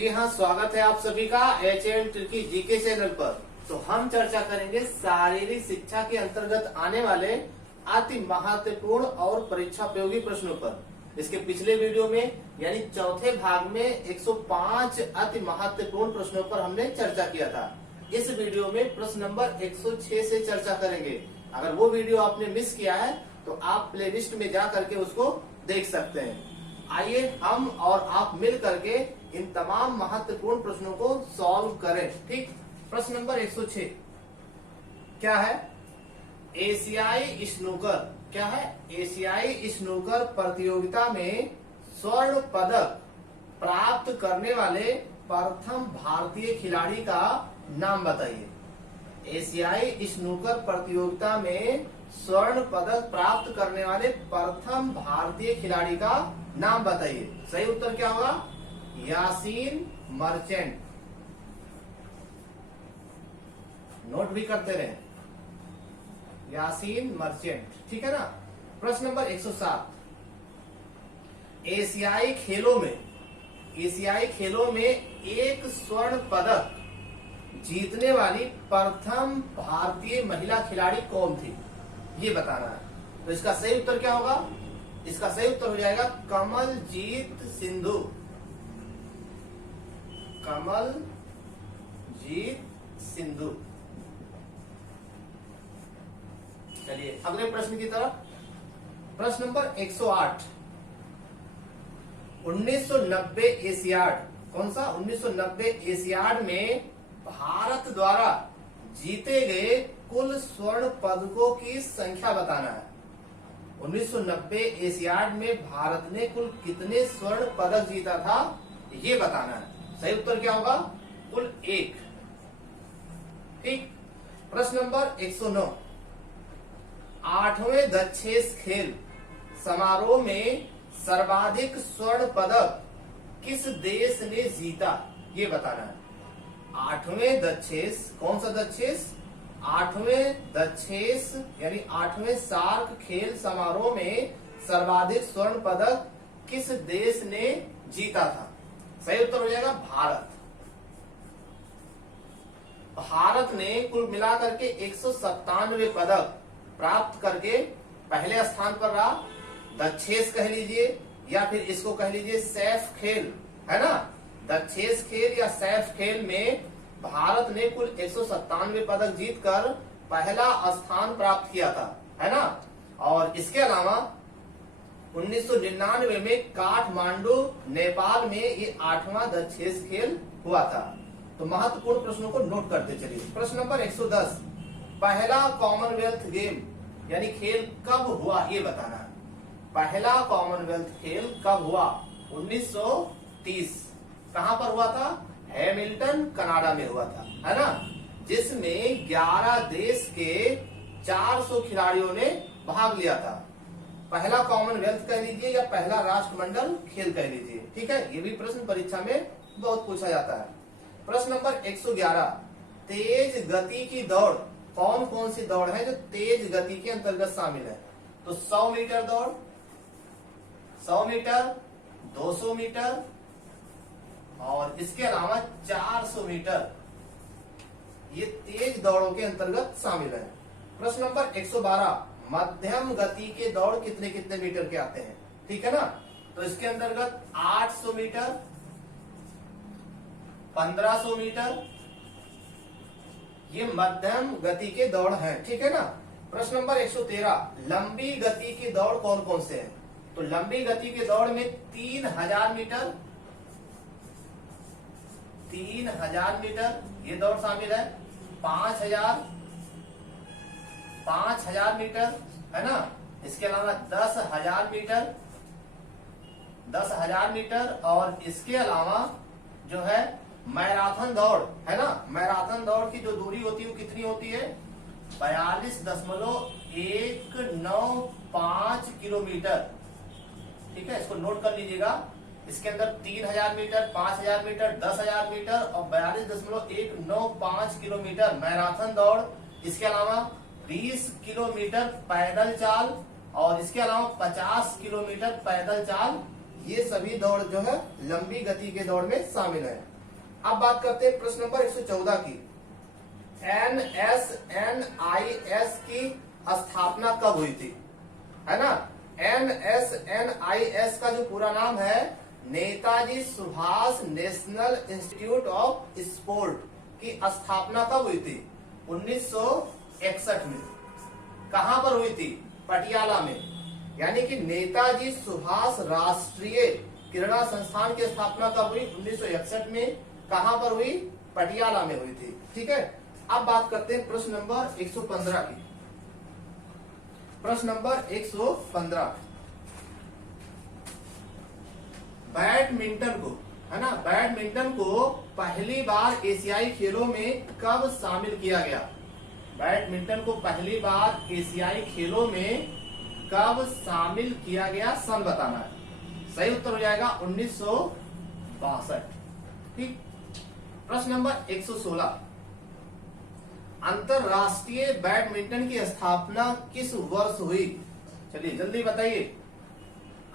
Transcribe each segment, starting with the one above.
जी हाँ, स्वागत है आप सभी का HN ट्रिकी जीके चैनल पर। तो हम चर्चा करेंगे शारीरिक शिक्षा के अंतर्गत आने वाले अति महत्वपूर्ण और परीक्षायोगी प्रश्नों पर। इसके पिछले वीडियो में यानी चौथे भाग में 105 अति महत्वपूर्ण प्रश्नों पर हमने चर्चा किया था। इस वीडियो में प्रश्न नंबर 106 से चर्चा करेंगे। अगर वो वीडियो आपने मिस किया है तो आप प्लेलिस्ट में जा करके उसको देख सकते हैं। आइए हम और आप मिल करके इन तमाम महत्वपूर्ण प्रश्नों को सॉल्व करें। ठीक, प्रश्न नंबर 106 क्या है? एशियाई स्नूकर क्या है? एशियाई स्नूकर प्रतियोगिता में स्वर्ण पदक प्राप्त करने वाले प्रथम भारतीय खिलाड़ी का नाम बताइए। एशियाई स्नूकर प्रतियोगिता में स्वर्ण पदक प्राप्त करने वाले प्रथम भारतीय खिलाड़ी का नाम बताइए। सही उत्तर क्या होगा? यासीन मर्चेंट। नोट भी करते रहे, यासीन मर्चेंट। ठीक है ना। प्रश्न नंबर 107 एशियाई खेलों में एक स्वर्ण पदक जीतने वाली प्रथम भारतीय महिला खिलाड़ी कौन थी, ये बताना है। तो इसका सही उत्तर क्या होगा? इसका सही उत्तर हो जाएगा कमलजीत सिंधु। कमलजीत सिंधु। चलिए अगले प्रश्न की तरफ। प्रश्न नंबर 108 1990 एशियाड, कौन सा? 1990 एशियाड में भारत द्वारा जीते गए कुल स्वर्ण पदकों की संख्या बताना है। 1990 एशियाड में भारत ने कुल कितने स्वर्ण पदक जीता था, ये बताना है। सही उत्तर क्या होगा? कुल 1। ठीक। प्रश्न नंबर 109 8वें दक्षेस खेल समारोह में सर्वाधिक स्वर्ण पदक किस देश ने जीता, ये बताना है। 8वें दक्षेस, कौन सा दक्षेस? 8वें दक्षेस यानी 8वें सार्क खेल समारोह में सर्वाधिक स्वर्ण पदक किस देश ने जीता था? सही उत्तर हो जाएगा भारत। भारत ने कुल मिलाकर के 197 पदक प्राप्त करके पहले स्थान पर रहा। दक्षेस कह लीजिए या फिर इसको कह लीजिए सैफ खेल, है ना। दक्षेस खेल या सैफ खेल में भारत ने कुल 197 पदक जीतकर पहला स्थान प्राप्त किया था, है ना। और इसके अलावा 1999 में काठमांडू नेपाल में ये 8वां दक्षेस खेल हुआ था। तो महत्वपूर्ण प्रश्नों को नोट करते चलिए। प्रश्न नंबर 110 पहला कॉमनवेल्थ गेम यानी खेल कब हुआ, ये बताना है। पहला कॉमनवेल्थ खेल कब हुआ? 1930। कहां पर हुआ था? हैमिल्टन कनाडा में हुआ था, है ना। जिसमें 11 देश के 400 खिलाड़ियों ने भाग लिया था। पहला कॉमनवेल्थ कह लीजिए या पहला राष्ट्रमंडल खेल कह लीजिए। ठीक है, ये भी प्रश्न परीक्षा में बहुत पूछा जाता है। प्रश्न नंबर 111 तेज गति की दौड़ कौन कौन सी दौड़ है जो तेज गति के अंतर्गत शामिल है? तो 100 मीटर दौड़, 100 मीटर, 200 मीटर और इसके अलावा 400 मीटर, ये तेज दौड़ों के अंतर्गत शामिल है। प्रश्न नंबर 112 मध्यम गति के दौड़ कितने कितने मीटर के आते हैं? ठीक है ना। तो इसके अंतर्गत 800 मीटर, 1500 मीटर, ये मध्यम गति के दौड़ हैं। ठीक है ना। प्रश्न नंबर 113 लंबी गति की दौड़ कौन कौन से हैं? तो लंबी गति की दौड़ में 3000 मीटर, 3000 मीटर ये दौड़ शामिल है। 5000 मीटर, है ना। इसके अलावा 10,000 मीटर, 10,000 मीटर और इसके अलावा जो है मैराथन दौड़, है ना। मैराथन दौड़ की जो दूरी होती है वो कितनी होती है? 42.195 किलोमीटर। ठीक है, इसको नोट कर लीजिएगा। इसके अंदर 3000 मीटर, 5000 मीटर, 10,000 मीटर और 42.195 किलोमीटर मैराथन दौड़। इसके अलावा 20 किलोमीटर पैदल चाल और इसके अलावा 50 किलोमीटर पैदल चाल ये सभी दौड़ जो है लंबी गति के दौड़ में शामिल है। अब बात करते हैं प्रश्न नंबर 114 की। NSNIS की स्थापना कब हुई थी, है ना। NSNIS का जो पूरा नाम है Netaji Subhash national institute of sport की स्थापना कब हुई थी? 1961 में। कहां पर हुई थी? पटियाला में। यानी कि नेताजी सुभाष राष्ट्रीय क्रीड़ा संस्थान की स्थापना कब हुई? 1961 में। कहां पर हुई? पटियाला में हुई थी। ठीक है। अब बात करते हैं प्रश्न नंबर 115 की। प्रश्न नंबर 115, बैडमिंटन को, है ना, बैडमिंटन को पहली बार एशियाई खेलों में कब शामिल किया गया? बैडमिंटन को पहली बार एशियाई खेलों में कब शामिल किया गया, सन बताना है। सही उत्तर हो जाएगा 1962। ठीक। प्रश्न नंबर 116, अंतरराष्ट्रीय बैडमिंटन की स्थापना किस वर्ष हुई? चलिए जल्दी बताइए।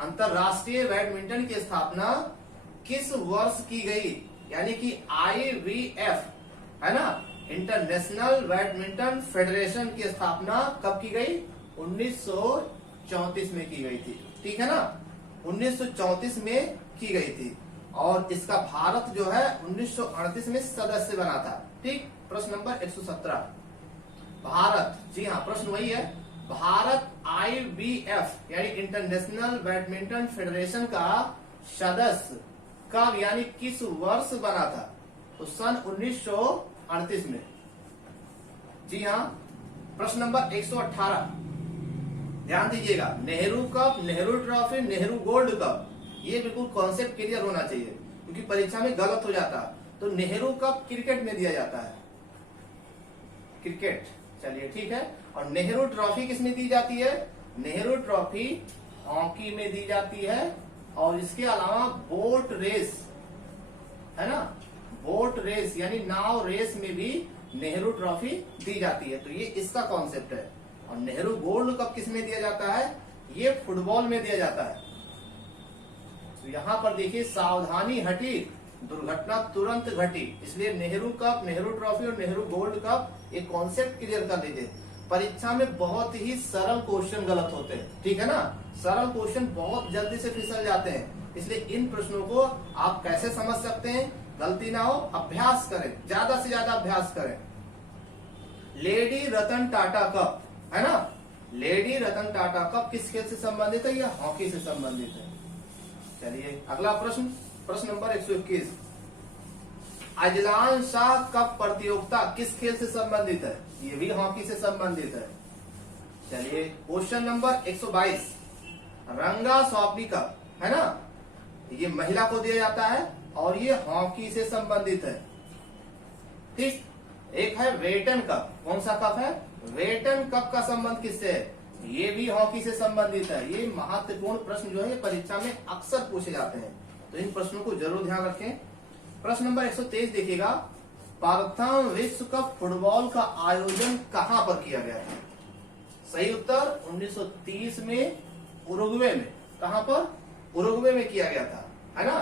अंतरराष्ट्रीय बैडमिंटन की स्थापना किस वर्ष की गई? यानी कि IBF, है ना, इंटरनेशनल बैडमिंटन फेडरेशन की स्थापना कब की गई? 1934 में की गई थी। ठीक है ना, 1934 में की गई थी। और इसका भारत जो है 1938 में सदस्य बना था। ठीक। प्रश्न नंबर 117, भारत, जी हाँ प्रश्न वही है, भारत IBF यानी इंटरनेशनल बैडमिंटन फेडरेशन का सदस्य कब यानी किस वर्ष बना था? तो सन 1938 में। जी हाँ। प्रश्न नंबर 118, ध्यान दीजिएगा, Nehru cup, Nehru trophy, Nehru gold cup, ये बिल्कुल कॉन्सेप्ट क्लियर होना चाहिए क्योंकि परीक्षा में गलत हो जाता है। तो नेहरू कप क्रिकेट में दिया जाता है, क्रिकेट, चलिए ठीक है। और नेहरू ट्रॉफी किसमें दी जाती है? नेहरू ट्रॉफी हॉकी में दी जाती है। और इसके अलावा बोट रेस, है ना, बोट रेस यानी नाव रेस में भी नेहरू ट्रॉफी दी जाती है। तो ये इसका कॉन्सेप्ट है। और नेहरू गोल्ड कप किसमें दिया जाता है? ये फुटबॉल में दिया जाता है। तो यहां पर देखिए, सावधानी हटी, दुर्घटना तुरंत घटी। इसलिए नेहरू कप, नेहरू ट्रॉफी और नेहरू गोल्ड कप, एक कॉन्सेप्ट क्लियर कर लीजिए। परीक्षा में बहुत ही सरल क्वेश्चन गलत होते हैं, ठीक है ना, सरल क्वेश्चन बहुत जल्दी से फिसल जाते हैं। इसलिए इन प्रश्नों को आप कैसे समझ सकते हैं, गलती ना हो, अभ्यास करें, ज्यादा से ज्यादा अभ्यास करें। लेडी रतन टाटा कप, है ना, लेडी रतन टाटा कप किस खेल से संबंधित है? यह हॉकी से संबंधित है। चलिए अगला प्रश्न, प्रश्न नंबर 121, अजलान शाह कप प्रतियोगिता किस खेल से संबंधित है? ये भी हॉकी से संबंधित है। चलिए क्वेश्चन नंबर 122, रंगा स्वामी कप, है ना, ये महिला को दिया जाता है और ये हॉकी से संबंधित है। ठीक। एक है वेटन कप, कौन सा कप है? वेटन कप का संबंध किससे है? ये भी हॉकी से संबंधित है। ये महत्वपूर्ण प्रश्न जो है परीक्षा में अक्सर पूछे जाते हैं, तो इन प्रश्नों को जरूर ध्यान रखें। प्रश्न नंबर 123 देखिएगा, प्रथम विश्व कप फुटबॉल का आयोजन कहां पर किया गया था? सही उत्तर 1930 में उरुग्वे में। कहां पर? उरुग्वे में किया गया था, है ना।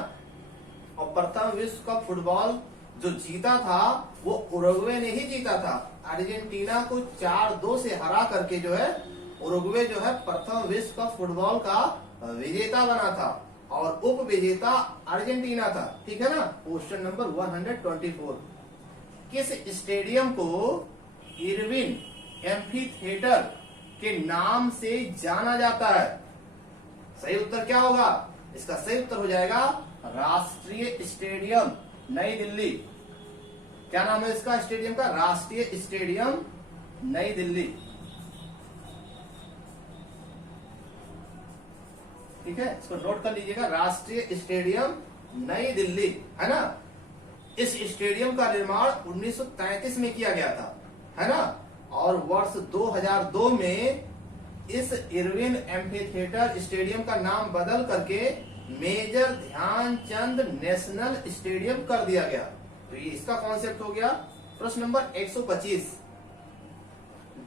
और प्रथम विश्व कप फुटबॉल जो जीता था वो उरुग्वे ने ही जीता था। अर्जेंटीना को 4-2 से हरा करके जो है उरुग्वे जो है प्रथम विश्व कप फुटबॉल का विजेता बना था और उप विजेता अर्जेंटीना था। ठीक है ना। क्वेश्चन नंबर 124, किस स्टेडियम को इरविन एम्फी थिएटर के नाम से जाना जाता है? सही उत्तर क्या होगा? इसका सही उत्तर हो जाएगा राष्ट्रीय स्टेडियम नई दिल्ली। क्या नाम है इसका स्टेडियम का? राष्ट्रीय स्टेडियम नई दिल्ली। ठीक है, इसको नोट कर लीजिएगा, राष्ट्रीय स्टेडियम नई दिल्ली, है ना। इस स्टेडियम का निर्माण 1933 में किया गया था, है ना। और वर्ष 2002 में इस इरविन एम्फीथिएटर स्टेडियम का नाम बदल करके मेजर ध्यानचंद नेशनल स्टेडियम कर दिया गया। तो ये इसका कॉन्सेप्ट हो गया। प्रश्न नंबर 125,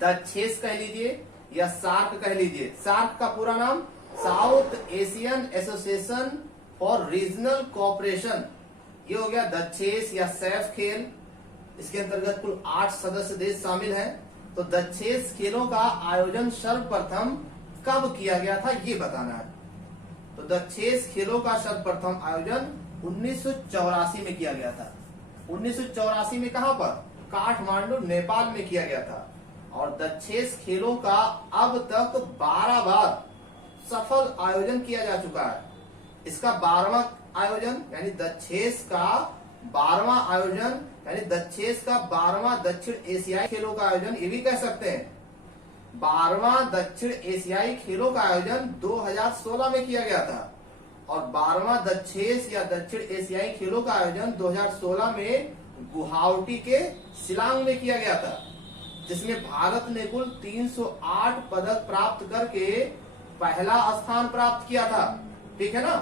द चेस कह लीजिए या सार्क कह लीजिए। सार्क का पूरा नाम south Asian association for regional cooperation, ये हो गया दक्षेस या सैफ खेल। इसके अंतर्गत कुल 8 सदस्य देश शामिल हैं। तो दक्षेस खेलों का आयोजन सर्वप्रथम कब किया गया था ये बताना है। तो दक्षेस खेलों का सर्वप्रथम आयोजन 1984 में किया गया था। 1984 में कहां पर? काठमांडू नेपाल में किया गया था। और दक्षेस खेलों का अब तक 12 बार सफल आयोजन किया जा चुका है। इसका 12वां आयोजन यानी दक्षेस का 12वां आयोजन यानी दक्षेस का 12वां दक्षिण एशियाई खेलों का आयोजन ये भी कह सकते हैं। 12वां दक्षिण एशियाई खेलों का आयोजन 2016 में किया गया था। और 12वां दक्षेस या दक्षिण एशियाई खेलों का आयोजन 2016 में गुवाहाटी के शिलांग में किया गया था, जिसमें भारत ने कुल 308 पदक प्राप्त करके पहला स्थान प्राप्त किया था। ठीक है ना।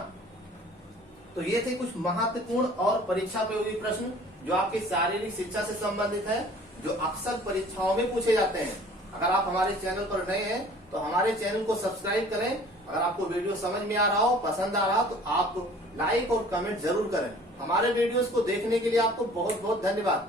तो ये थे कुछ महत्वपूर्ण और परीक्षा उपयोगी प्रश्न जो आपकी शारीरिक शिक्षा से संबंधित है, जो अक्सर परीक्षाओं में पूछे जाते हैं। अगर आप हमारे चैनल पर नए हैं तो हमारे चैनल को सब्सक्राइब करें। अगर आपको वीडियो समझ में आ रहा हो, पसंद आ रहा हो, तो आप लाइक और कमेंट जरूर करें। हमारे वीडियोस को देखने के लिए आपको बहुत बहुत धन्यवाद।